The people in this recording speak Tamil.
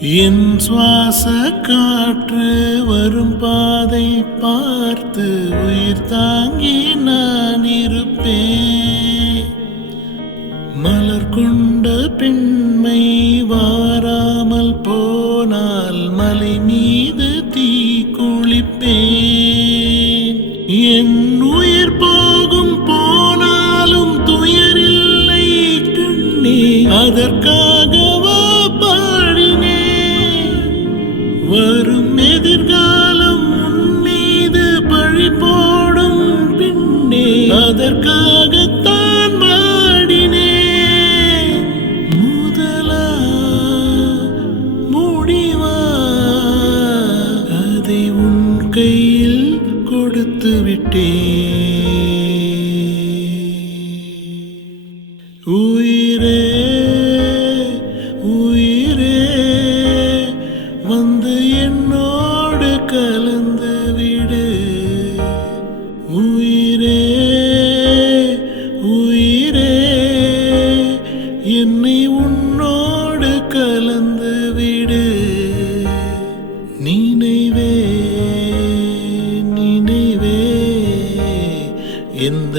என் சுவாச காற்று வரும் பாதை பார்த்து உயிர் தாங்கி நான் இருப்பேன். மலர் கொண்ட பெண்மை வாராமல் போனால் மலை மீது தீ குளிப்பேன். என் உயிர் போகும் போனாலும் துயரில்லை கண்ணே, அதற்காகவா பாடினேன். வரும் எதிர்காலம் உன் மீது பழி போடும் பின்னே, அதற்காகத்தான் பாடினேன். முதலா முடிவா அதை உன் கையில் கொடுத்து விட்டேன். உயிரே உயிரே வந்து என்னோடு கலந்து விடு. உயிரே உயிரே என்னை உன்னோடு கலந்து விடு. நினைவே நினைவே எந்த